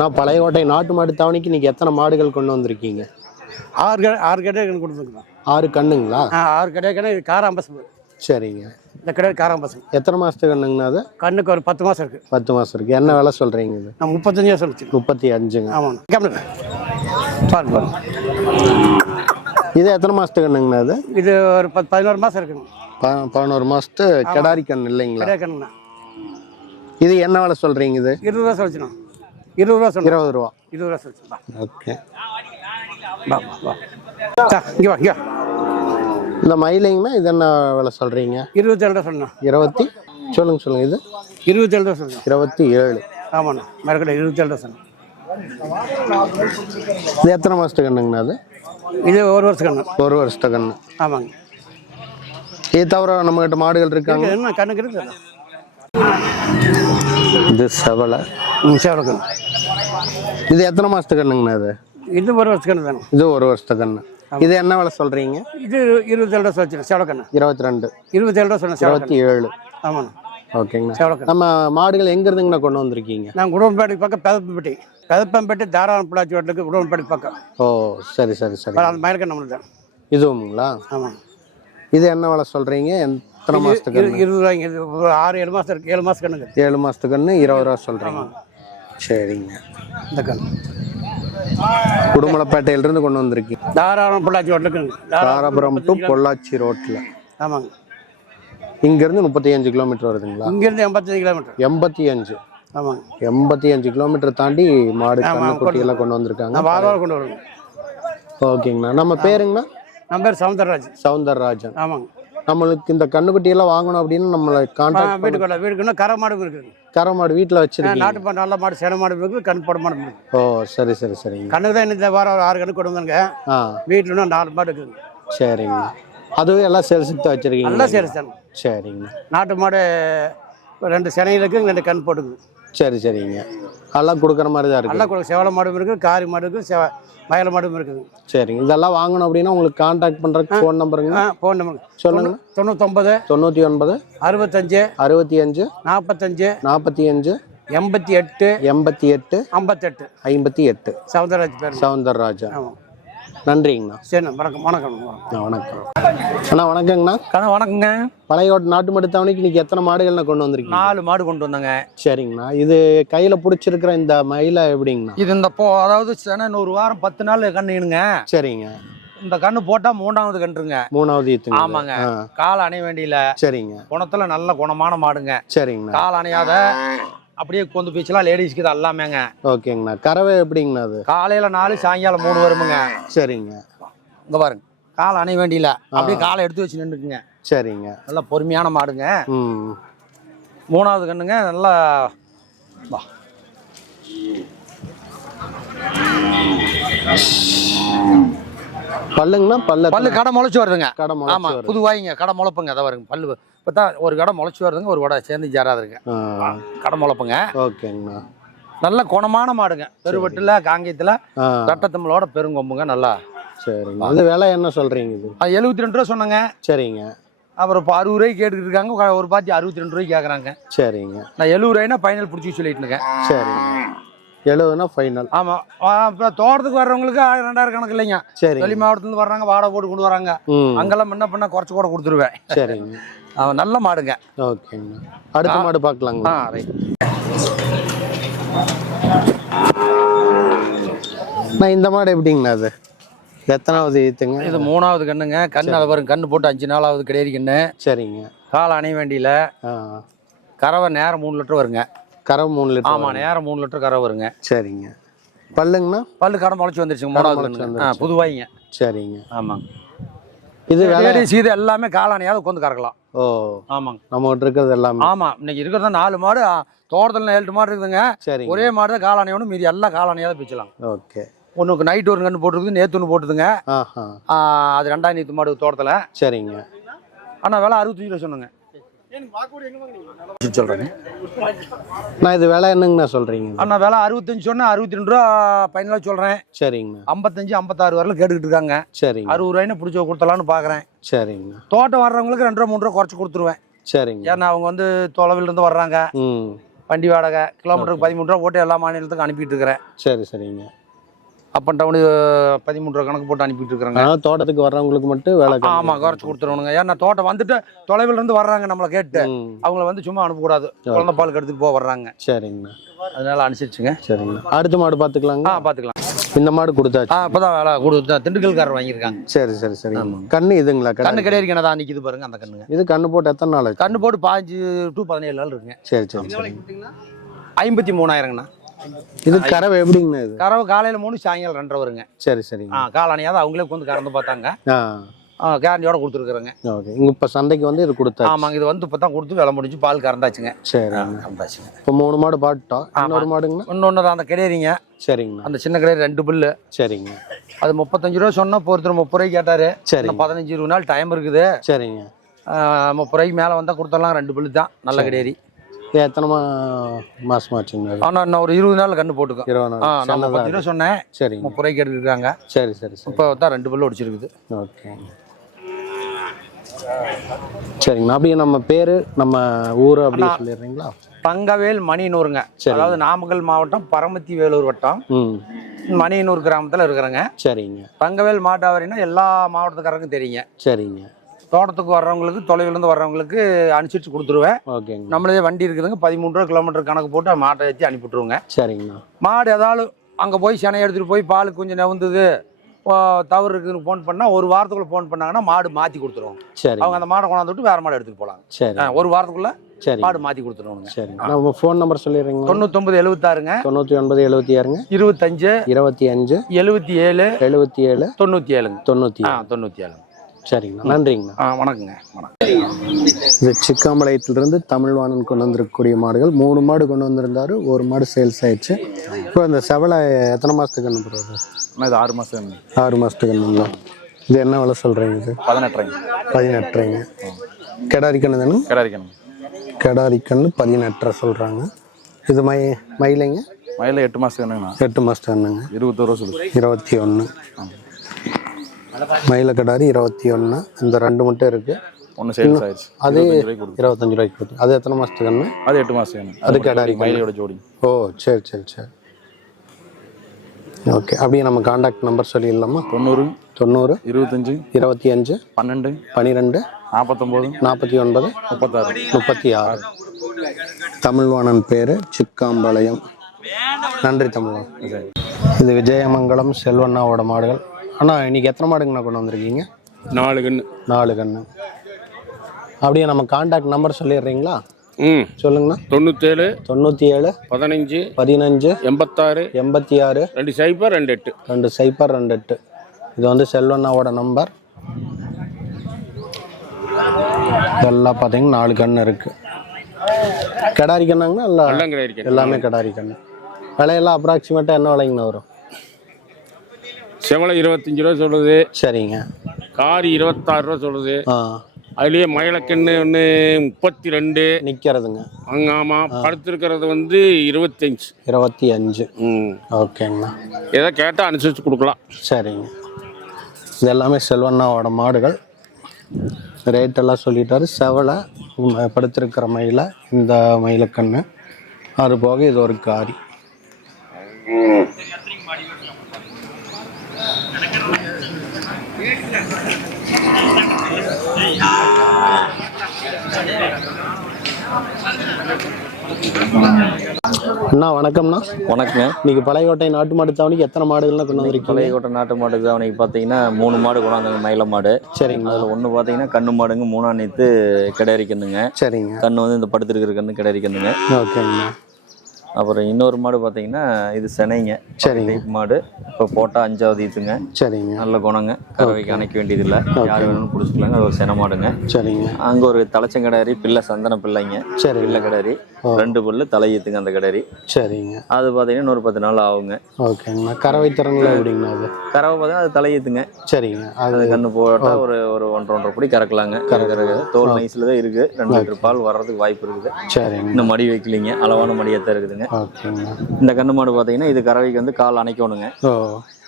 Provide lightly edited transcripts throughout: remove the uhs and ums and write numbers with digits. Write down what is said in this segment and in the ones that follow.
நான் பழையகோட்டை நாட்டு மாடு தாவணிக்கு இன்னைக்கு எத்தனை மாடுகள் கொண்டு வந்திருக்கீங்க? 6 கடை கொடுத்துருக்கோம். 6 கண்ணுங்களா? 6 கடை இது காராம்பசு. சரிங்க. இந்த கடை காராம்பசு. எத்தனை மாசத்து கண்ணுங்கண்ணா அது? கண்ணுக்கு ஒரு 10 மாதம் இருக்குது. 10 மாதம் இருக்குது. என்ன விலை சொல்கிறீங்க இது? நான் 35 சொல்லிச்சு. 35ங்க. ஆமாம். கேமரா பாருங்க. இது எத்தனை மாசத்து கண்ணுங்கண்ணா அது? இது ஒரு 11 மாதம் இருக்குங்க. 11 மாசத்து கிடாரி கண் இல்லைங்களா? கடை கண்ணுண்ணா. இது என்ன விலை சொல்கிறீங்க இது? 20 ரூபா சொல்லிச்சுண்ணா. 20 ரூபா சொல்லி. 20 ரூபா. 20 ரூபா சொல்லிச்சுண்ணா. ஓகே. வா இங்கே வா இங்கே. இந்த மயிலைங்கண்ணா இது என்ன விலை சொல்கிறீங்க? 27 ரூபா சொன்னா. 20 சொல்லுங்கள் இது 27 ரூபா சொல்லுங்க. 27. ஆமாண்ணா. மறுக்கடை 27 ரூபா சொன்னேன். இது எத்தனை மாதத்து கண்ணுங்கண்ணா அது? இது 1 வருஷம் கண்ணு. 1 வருஷத்து கண்ணு. ஆமாங்க. இது தவிர நம்மகிட்ட மாடுகள் இருக்காங்க. என்ன கண்ணுக்கு இருக்குது? இது செவலை. சேவலை கண்ணு. இது எத்தனை மாதத்து கண்ணுங்கண்ணா அது? இது 1 வருஷம் கண்ணு தானே. இது 1 வருஷத்து கண்ணு. இது என்ன விலை சொல்கிறீங்க? இது 27 ரூபா சொல்லிச்சு. சேவலை கண்ணு. 22. 27 ரூபா சொன்னேன். 27. ஆமாண்ணா. ஓகேங்கண்ணா. சேவலை கண்ணு. நம்ம மாடுகள் எங்கேருந்துங்கண்ணா கொண்டு வந்திருக்கீங்க? நான் குடும்பப்பேட்டைக்கு பக்கம் பெதப்பம்பேட்டை தாராளம் பிள்ளாச்சி வாட்டிலுக்கு குடும்பப்பேட்டைக்கு பக்கம். ஓ சரி சரி சரி. அந்த மயிலுக்கு நம்மளுக்கு தான். இதுவுங்களா? ஆமாம். இது என்ன விலை சொல்கிறீங்க? எத்தனை மாதத்துக்கு? 20 ரூபாய்ங்க. இது ஒரு 6-7 மாதம் இருக்குது. 7 மாதம் கண்ணுங்க. 7 மாதத்துக்கு கண்ணு 20 ரூபா சொல்கிறீங்க. சரிங்க. இந்த கண்ணு குடுமலைப்பேட்டையிலிருந்து கொண்டு வந்திருக்கீங்க. தாராளம் பொள்ளாச்சி வாட்டிலுக்கு. தாராபுரம் டு பொள்ளாச்சி ரோட்டில். ஆமாங்க. இங்கேருந்து 35 கிலோமீட்டர் வருதுங்களா? இங்கேருந்து 85 கிலோமீட்டர். 85. ஆமாங்க. 85 கிலோமீட்டர் தாண்டி மாடு கண்ணு குட்டியெல்லாம் கொண்டு வந்திருக்காங்க. நான் வாரம் கொண்டு வருவேன். ஓகேங்கண்ணா. நம்ம பேருங்கண்ணா? நம்ம பேர் சவுந்தரராஜன். ஆமாங்க. நம்மளுக்கு இந்த கண்ணுக்குட்டியெல்லாம் வாங்கணும் அப்படின்னு நம்மளை கான்டாக்ட் வீட்டுக்குள்ள கரை மாடு இருக்குது. கரை மாடு வீட்டில் வச்சிருக்கீங்க? நாட்டு மாடு, நல்ல மாடு, சேன மாடு இருக்குது. கண் போட மாடு இருக்குது. ஓ சரி சரி சரிங்க. கண்ணுக்கு தான் இந்த வாரம் ஒரு 6 கணக்கு கொண்டு வந்தாங்க. வீட்டில் இன்னும் 4 மாடு இருக்குது. சரிங்க. அதுவே எல்லாம் சேல்ஸுக்கு தான் வச்சிருக்கீங்க? நல்லா சேல்ஸ் தானே. சரிங்க. நாட்டு மாடு 2 சென்னையில் இருக்குது. 2 கண் போட்டுக்குது. சரி சரிங்க. எல்லாம் கொடுக்குற மாதிரி தான் இருக்குது. நல்லா செவலை மாடும் இருக்குது, காரி மாடு இருக்குது, மயில மாடும் இருக்குது. சரிங்க. இதெல்லாம் வாங்கணும் அப்படின்னா உங்களுக்கு கான்டாக்ட் பண்ணுறதுக்கு ஃபோன் நம்பருங்க? ஃபோன் நம்பர் சொல்லுங்க. 99 99 65 65 45 45 88 88 58 58. சவுந்தரராஜ் பேர். சவுந்தரராஜன். ஆமாம். நன்றிங்கண்ணா. சரிண்ணா. வணக்கம். வணக்கம் அண்ணா. வணக்கங்கண்ணா. வணக்கங்க. பழையகோட்டை நாட்டு மாடு தாவணிக்கு இன்னைக்கு எத்தனை மாடுகள்ண்ணா கொண்டு வந்திருக்கீங்க? 4 மாடு கொண்டு வந்தாங்க. சரிங்கண்ணா. இது கையில் பிடிச்சிருக்கிற இந்த மயிலை எப்படிங்கண்ணா? இது இந்த அதாவது ஒரு வாரம் 10 நாள் கண்ணுங்க. சரிங்க. இந்த கண்ணு போட்டா 3வது கன்றுங்க. 3வது ஈத்துங்க. ஆமாங்க. கால் அணைய வேண்டியில. சரிங்க. குணத்துல நல்ல குணமான மாடுங்க. சரிங்கண்ணா. கால் அணையாத அப்படியே கொண்டு போய்ச்சலாம். லேடிஸ்க்கு தான் எல்லாமேங்க. ஓகேங்கண்ணா. கறவை எப்படிங்கண்ணா அது? காலையில 4 சாயங்காலம் 3 வருமுங்க. சரிங்க. இங்க பாருங்க. கால் அணைய வேண்டியில அப்படியே காலை எடுத்து வச்சு நின்றுக்குங்க. சரிங்க. நல்லா பொறுமையான மாடுங்க. 3வது கண்ணுங்க. நல்லா பல்லுங்கண்ணா? பல்லு கடை முளைச்சி வருதுங்க. கடை முளைச்சி. ஆமா. புது வாய்ங்க. கடை முளைப்புங்க. அதை வருங்க. பல்லு இப்பதான் ஒரு கடை முளைச்சி வருதுங்க. ஒரு கடை சேர்ந்து சேராதுங்க. கடை முளைப்புங்க. ஓகேங்கண்ணா. நல்ல குணமான மாடுங்க. பெருவெட்டுல காங்கேயத்துல கட்டத்தம்மளோட பெருங்கொம்புங்க. நல்லா. சரிங்க. அது விலை என்ன சொல்றீங்க? இது 72 ரூபா சொன்னாங்க. சரிங்க. அப்புறம் இப்போ 60 ரூபாய்க்கு கேட்டுக்கிட்டு இருக்காங்க. ஒரு பாத்தி 62 ரூபாய்க்கு கேட்குறாங்க. சரிங்க. நான் 70 ரூபாய்னா ஃபைனல் பிடிச்சி சொல்லிட்டு இருக்கேன். சரிங்க. 70னா ஃபைனல். ஆமாம். இப்போ தோட்டத்துக்கு வர்றவங்களுக்கு 2000 கணக்கு இல்லைங்க. சரி. வெளி மாவட்டத்துலேருந்து வர்றாங்க, வாடகை போட்டு கொண்டு வராங்க. அங்கெல்லாம் முன்ன பண்ண குறைச்சி கூட கொடுத்துருவேன். சரிங்க. நல்ல மாடுங்க. ஓகேங்க. அடுத்த மாடு பார்க்கலாங்க. ரைட். நான் இந்த மாடு எப்படிங்கண்ணா? அது எத்தனாவது ஈத்துங்க? இது 3வது கண்ணுங்க. கண்ணு அதை பாருங்க. கண்ணு போட்டு 5 நாளாவது கிடையாது கண்ணு. சரிங்க. கால் அணைய வேண்டியில. கறவை நேரம் 3 லிட்டர் வருங்க. கறவை 3 லிட்டர்? ஆமாம். நேரம் 3 லிட்டர் கறவை வருங்க. சரிங்க. பல்லுங்கண்ணா? பல்லு கடை முளைச்சி வந்துருச்சுங்க. 3வது புதுவாய்ங்க. சரிங்க. ஆமாங்க. இது லேடிஸ் இது எல்லாமே காலானையாவது உட்காந்து கறக்கலாம். ஓ ஆமாங்க. நம்மகிட்ட இருக்கிறது எல்லாமே. ஆமாம். இன்னைக்கு இருக்கிறதா 4 மாடு. தோட்டத்தில் 7 மாடு இருக்குதுங்க. சரி. ஒரே மாடு தான் காலானையோடு, மீதி எல்லாம் காலானையாவது பிச்சலாம். ஓகே. ஒன்றுக்கு நைட்டு ஒரு கன்று போட்டுருக்குது, நேற்று ஒன்று போட்டுதுங்க. அது 2ஆம் நீத்து மாடு தோட்டத்தில். சரிங்க. ஆனால் விலை 65 ரூபா சொன்னேங்க. சொல்கிறேங்க. நான் இது விலை என்னங்கண்ணா சொல்கிறீங்க? அண்ணா விலை 65 சொன்னேன். 62 ரூபா ஃபைனலாக சொல்கிறேன். சரிங்க. 55 56 வரல கேட்டுக்கிட்டு இருக்காங்க. சரி. 60 ரூபாய்னு பிடிச்ச கொடுத்தலான்னு பார்க்குறேன். சரிங்க. தோட்டம் வர்றவங்களுக்கு 2 ரூபா 3 ரூபா குறைச்சி கொடுத்துருவேன். சரிங்க. ஏன்னா அவங்க வந்து தொலைவில் இருந்து வர்றாங்க. வண்டி வாடகை கிலோமீட்டருக்கு 13 ரூபா போட்டு எல்லா மாநிலத்துக்கும் அனுப்பிட்டு இருக்கிறேன். சரி சரிங்க. அப் அண்ட் டவுனு 13 ரூபா கணக்கு போட்டு அனுப்பிட்டு இருக்கிறேங்க. தோட்டத்துக்கு வர்றவங்களுக்கு மட்டும் வேலை? ஆமாம், குறைச்சி கொடுத்துருவானுங்க. ஏன்னா தோட்டம் வந்துட்டு தொலைவில் இருந்து வர்றாங்க நம்மளை கேட்டு, அவங்கள வந்து சும்மா அனுப்பக்கூடாது, குழந்தை பால் எடுத்துட்டு போக வர்றாங்க. சரிங்கண்ணா. அதனால அனுசரிச்சுங்க. சரிங்கண்ணா. அடுத்த மாடு பார்த்துக்கலாங்க? பார்த்துக்கலாம். இந்த மாடு கொடுத்தாச்சு? இப்போதான் வேலை கொடுத்தா திண்டுக்கல்காரர் வாங்கியிருக்காங்க. சரி சரி சரி. கண்ணு இதுங்களா? கண்ணு கிடையாது, கிணதான் நிற்கிது பாருங்க அந்த கண்ணுங்க. இது கண்ணு போட்டு எத்தனை நாள்? கண்ணு போட்டு 15 to 17 நாள் இருக்குங்க. சரி சரி சரி. 53,000ங்கண்ணா. இது கறவை எப்படிங்கண்ணா? இது கறவை காலையில் 3 சாயங்காலம் 2:30 வருங்க. சரி சரிங்க. காலணியாவது அவங்களே வந்து கறந்து பார்த்தாங்க, கேரண்டியோட கொடுத்துருக்குறேங்க. ஓகே. இங்கே இப்போ சந்தைக்கு வந்து இது கொடுத்தா? ஆமாங்க, இது வந்து இப்போ தான் கொடுத்து வேலை முடிஞ்சு பால் கறந்தாச்சுங்க. சரி, கறந்தாச்சுங்க. இப்போ 3 மாடு பாட்டோம். இன்னொரு மாடுங்கண்ணா? இன்னொன்று அந்த கிடையாதுங்க. சரிங்கண்ணா. அந்த சின்ன கிடையாது 2 புல்லு. சரிங்க. அது 35 ரூபா சொன்னால் ஒருத்தர் 30 ரூபாய்க்கு கேட்டார். சரி, 15-20 நாள் டைம் இருக்குது. சரிங்க. 30 ரூபாய்க்கு மேலே வந்தால் கொடுத்துடலாம். 2 புல்லு தான், நல்ல கிடையாது. எத்தனை மாசம் ஆச்சுங்க? ஆனால் நான் ஒரு 20 நாள் கண்ணு போட்டுக்கோம். 20 நாள். நான் 30 ரூபா சொன்னேன். சரி, 30 ரூபாய்க்கு எடுத்துருக்காங்க. சரி சரி சரி. இப்போ தான் 2 புல்லு ஒடிச்சிருக்குது. ஓகே சரிங்கண்ணா. அப்படியே நம்ம பேரு நம்ம ஊர் அப்படியே சொல்லிடுறீங்களா? தங்கவேல் மணியனூருங்க. அதாவது நாமக்கல் மாவட்டம் பரமத்தி வேலூர் வட்டம் மணியனூர் கிராமத்தில் இருக்கிறேங்க. சரிங்க. தங்கவேல் மாட்டாவரின்னா எல்லா மாவட்டத்துக்காரருக்கும் தெரியுங்க. சரிங்க. தோட்டத்துக்கு வர்றவங்களுக்கு, தொலைவிலேருந்து வர்றவங்களுக்கு அனுசரித்து கொடுத்துருவேன். ஓகேங்க. நம்மளே வண்டி இருக்குதுங்க, 13 ரூபா கிலோமீட்டர் கணக்கு போட்டு மாட்டை ஏற்றி அனுப்பிவிட்ருவோங்க. சரிங்கண்ணா. மாடு ஏதாவது அங்கே போய் செனை எடுத்துகிட்டு போய் பால் கொஞ்சம் நவுந்தது தவறு இருக்குதுன்னு ஃபோன் பண்ணால் 1 வாரத்துக்குள்ளே ஃபோன் பண்ணாங்கன்னா மாடு மாற்றி கொடுத்துருவோம். சரி. அவங்க அந்த மாடை கொண்டாந்து விட்டு வேறு மாடு எடுத்துகிட்டு போகலாம். சரி. 1 வாரத்துக்குள்ளே மாடு மாற்றி கொடுத்துருவோங்க. சரி. உங்கள் ஃபோன் நம்பர் சொல்லிடுறீங்க? 9976ங்க. 9976ங்க. 25 25 77 77 97ங்க. 97. சரிங்கண்ணா, நன்றிங்கண்ணா. வணக்கங்க. வணக்கம். இது சிக்காம்பாளையத்திலிருந்து தமிழ்வாணன் கொண்டு வந்திருக்கக்கூடிய மாடுகள் 3 மாடு கொண்டு வந்திருந்தாரு. 1 மாடு சேல்ஸ் ஆயிடுச்சு. இப்போ இந்த செவலை எத்தனை மாதத்துக்கு அனுப்புறது? இது 6 மாதம். 6 மாதத்துக்கு அனுப்புங்களா? இது என்ன விலை சொல்கிறீங்க? இது 18. 18. கெடாரி கண்ணு தானே? கெடாரி கண்ணு. கெடாரி கண்ணு 18 சொல்கிறாங்க. இது மயிலைங்க? மயில 8 மாதத்துக்கு. 8 மாதத்துக்கு என்னங்க? 21 ரூபா சொல்லுது. 21. மயிலக்கடாரி 21. இந்த 2 மட்டும் இருக்கு. ஒன்று சேல்ஸ் ஆயிடுச்சு. அது 25 ரூபாய்க்கு கொடுத்து. அது எத்தனை மாதத்துக்கு அண்ணா? அது 8 மாதம். அது கடாரி மயிலையோட ஜோடி. ஓ சரி சரி சரி. ஓகே. அப்படியே நம்ம கான்டாக்ட் நம்பர் சொல்லிடலாமா? 90 25 25 12 12 49 49 36. தமிழ்வாணன் பேர், சிக்காம்பாளையம். நன்றி தமிழ்வாணன். இது விஜயமங்கலம் செல்வண்ணாவோட மாடுகள். அண்ணா இன்னைக்கு எத்தனை மாடுங்கண்ணா கொண்டு வந்திருக்கீங்க? 4 கன்று. 4 கன்று. அப்படியே நம்ம கான்டாக்ட் நம்பர் சொல்லிடுறீங்களா? சொல்லுங்கண்ணா. 97 97 15 15 86 86 2028 2028. இது வந்து செல்வண்ணாவோட நம்பர். இதெல்லாம் பார்த்தீங்கன்னா 4 கன்று இருக்கு. கடாரி கண்ணாங்கண்ணா? இல்லை, எல்லாமே கடாரி கண்ணு. விலையெல்லாம் அப்ராக்சிமேட்டாக என்ன விலைங்கண்ணா வரும்? செவலை 25 ரூபா சொல்லுது. சரிங்க. காரி 26 ரூபா சொல்லுது. அதுலேயே மயிலக்கண்ணு ஒன்று 32 நிற்கிறதுங்க. ஆமாம். படுத்திருக்கிறது வந்து 25. 25. ஓகேங்கண்ணா. ஏதோ கேட்டால் அனுசரித்து கொடுக்கலாம். சரிங்க. இது எல்லாமே செல்வண்ணாவோட மாடுகள். ரேட்டெல்லாம் சொல்லிட்டாரு. செவலை படுத்திருக்கிற மயிலை, இந்த மயிலக்கண்ணு, அது போக இது ஒரு காரி. அண்ணா வணக்கம்ண்ணா. வணக்கங்க. இன்னைக்கு பழையகோட்டை நாட்டு மாடு தாவணிக்கு எத்தனை மாடுகள்லாம் கொண்டு வந்திருக்கீங்க? பழையகோட்டை நாட்டு மாடு தாவணிக்கு பார்த்தீங்கன்னா 3 மாடு கொண்டாந்தாங்க. மயில மாடு. சரிங்க. அதில் ஒன்று பார்த்தீங்கன்னா கண்ணு மாடுங்க, 3ஆம் நேற்று கிடாரி கண்ணுங்க. சரிங்க. கண்ணு வந்து இந்த படுத்துருக்கிற கண்ணு கிடாரி கண்ணுங்க. ஓகேங்கண்ணா. அப்புறம் இன்னொரு மாடு பார்த்தீங்கன்னா இது செனைங்க. சரி. டைப் மாடு இப்போ போட்டால் 5வது ஈத்துங்க. சரிங்க. நல்ல குணங்க. கறவைக்கு அணைக்க வேண்டியதில்லை, யார் வேணும்னு பிடிச்சிக்கலாங்க. அது ஒரு செனை மாடுங்க. சரிங்க. அங்கே ஒரு தலைச்சங்கடாரி பிள்ளை, சந்தன பிள்ளைங்க. சரி. பிள்ளை கிடாரி 2 புல்லு தலையீத்துங்க அந்த கிடாரி. சரிங்க. அது பார்த்தீங்கன்னா இன்னொரு 10 நாள் ஆகுங்க. ஓகேங்கண்ணா. கறவை திறனில் எப்படிங்கண்ணா? அது கறவை பார்த்தீங்கன்னா அது தலையீத்துங்க. சரிங்க. அது கண்ணு போட்டால் ஒரு 1.5 படி கறக்கலாங்க. கறக்கிறது தோல் நைஸில் தான் இருக்குது. 2 லிட்டர் பால் வர்றதுக்கு வாய்ப்பு இருக்குது. சரிங்க. இன்னும் மடி வைக்கலிங்க, அளவான மடியாக தான் இருக்குதுங்க. இந்த கண்ணு மாடு பார்த்தீங்கன்னா இது கறவைக்கு வந்து கால் அணைக்கணுங்க.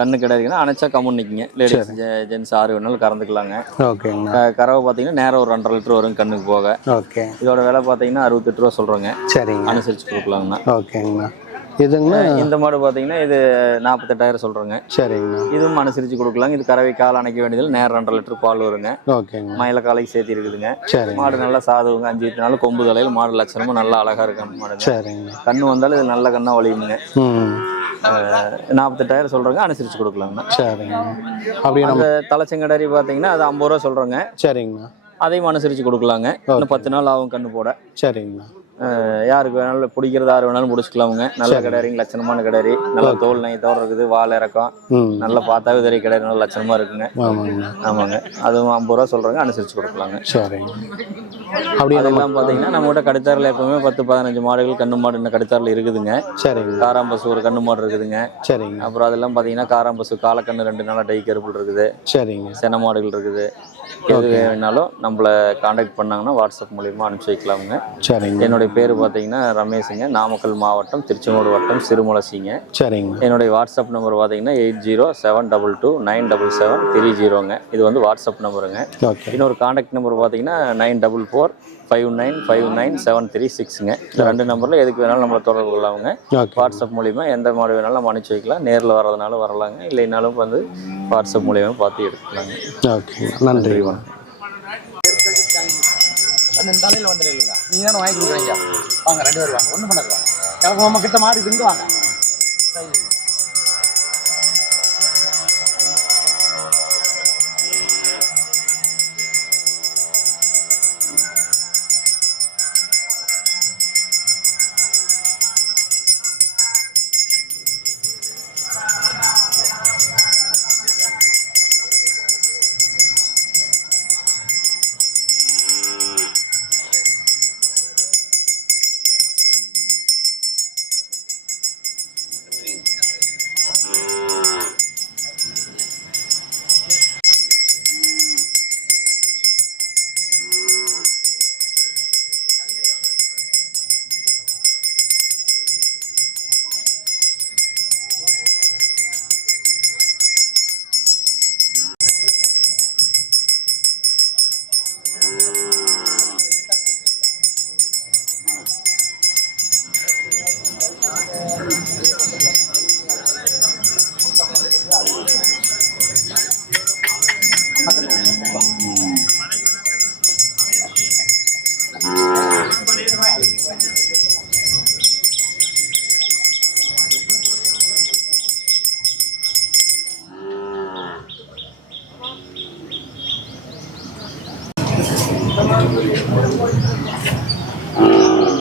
கண்ணு கடை இருக்குன்னா அணைச்சா கம்முன்னு நிற்குங்க. லேடிஸ் ஜென்ஸ் 6 வேணாலும் கறந்துக்கலாங்க. ஓகேங்கண்ணா. கறவை பார்த்தீங்கன்னா நேரம் ஒரு 2.5 லிட்டர் வரும் கண்ணுக்கு போக. ஓகே. இதோட விலை பார்த்தீங்கன்னா 68 ரூபா சொல்கிறோங்க. சரிங்க. அனுசரித்து கொடுக்கலாங்கண்ணா. ஓகேங்கண்ணா. இதுங்கண்ணா இந்த மாடு பார்த்தீங்கன்னா இது 48,000 சொல்கிறோங்க. சரிங்கண்ணா. இதுவும் அனுசரித்து கொடுக்கலாங்க. இது கறவை கால் அணைக்க வேண்டியதில் நேரம் 2.5 லிட்டர் பால் வருங்க. ஓகேங்க. மயில காலைக்கு சேர்த்து இருக்குதுங்க. சரி. மாடு நல்லா சாதுவுங்க. 5 நாள் கொம்பு தலையில் மாடு லட்சணமும் நல்லா அழகாக இருக்கும் மாடுங்க. சரிங்க. கண்ணு வந்தாலும் இது நல்ல கண்ணா வலியுங்க. 48,000 சொல்கிறோங்க. அனுசரித்து கொடுக்கலாங்கண்ணா. சரிங்க. அப்படி அந்த தலைச்சங்கடாரி பார்த்தீங்கன்னா அது 50 ரூபா சொல்கிறோங்க. சரிங்கண்ணா. அதையும் அனுசரித்து கொடுக்கலாங்க. இன்னும் 10 நாள் ஆகும் கண்ணு போட. சரிங்கண்ணா. யாருக்கு வேணாலும் பிடிக்கிறது 6 வேணாலும் முடிச்சுக்கலாமுங்க. நல்ல கிடாரிங்க, லட்சணமான கிடாரி. நல்ல தோல் நைத்தோட இருக்குது, வால் இறக்கம், நல்லா பார்த்தாவே தெரிய கிடாரி நல்ல லட்சணமா இருக்குங்க. ஆமாங்க. அதுவும் 50 ரூபா சொல்றாங்க. அனுசரிச்சு கொடுக்கலாங்க. சரிங்க. அப்படி அதெல்லாம் பார்த்தீங்கன்னா நம்ம கிட்ட கடித்தாரில் எப்பவுமே 10-15 மாடுகள் கண்ணு மாடு இன்னும் கடித்தாரில் இருக்குதுங்க. சரிங்க. காராம்பசு ஒரு கண்ணு மாடு இருக்குதுங்க. சரிங்க. அப்புறம் அதெல்லாம் பார்த்தீங்கன்னா காராம்பசு காலக்கண்ணு 2 நாளாக டை கருப்புள் இருக்குது. சரிங்க. சென மாடுகள் இருக்குது. எது வேணாலும் நம்மளை காண்டாக்ட் பண்ணாங்கன்னா வாட்ஸ்அப் மூலியமாக அனுப்பிச்சி வைக்கலாமுங்க. சரிங்க. என்னுடைய பேர் பார்த்தீங்கன்னா ரமேஷுங்க. நாமக்கல் மாவட்டம் திருச்செங்கோடு வட்டம் சிறுமலசிங்க. சரிங்க. என்னுடைய வாட்ஸ்அப் நம்பர் பார்த்தீங்கன்னா 8072229730ங்க. இது வந்து வாட்ஸ்அப் நம்பருங்க. இன்னொரு காண்டாக்ட் நம்பர் பார்த்தீங்கன்னா 9445959736ங்க. இந்த 2 நம்பரில் எதுக்கு வேணாலும் நம்மளை தொடர்பு கொள்ளாமுங்க. வாட்ஸ்அப் மூலிமா எந்த மாடு வேணாலும் நம்ம அனுப்பிச்சி வைக்கலாம். நேரில் வர்றதுனாலும் வரலாங்க, இல்லைனாலும் வந்து வாட்ஸ்அப் மூலியமாக பார்த்து எடுத்துக்கலாங்க. ஓகே, நன்றி. வணக்கம். அந்த தலையில் வந்துடுங்க. நீ தானே வாங்கி கொடுக்குறீங்க. வாங்க 2 பேர் வாங்க. ஒன்றும் பண்ணாது. வாங்க கிட்ட மாடு இருந்து வாங்க.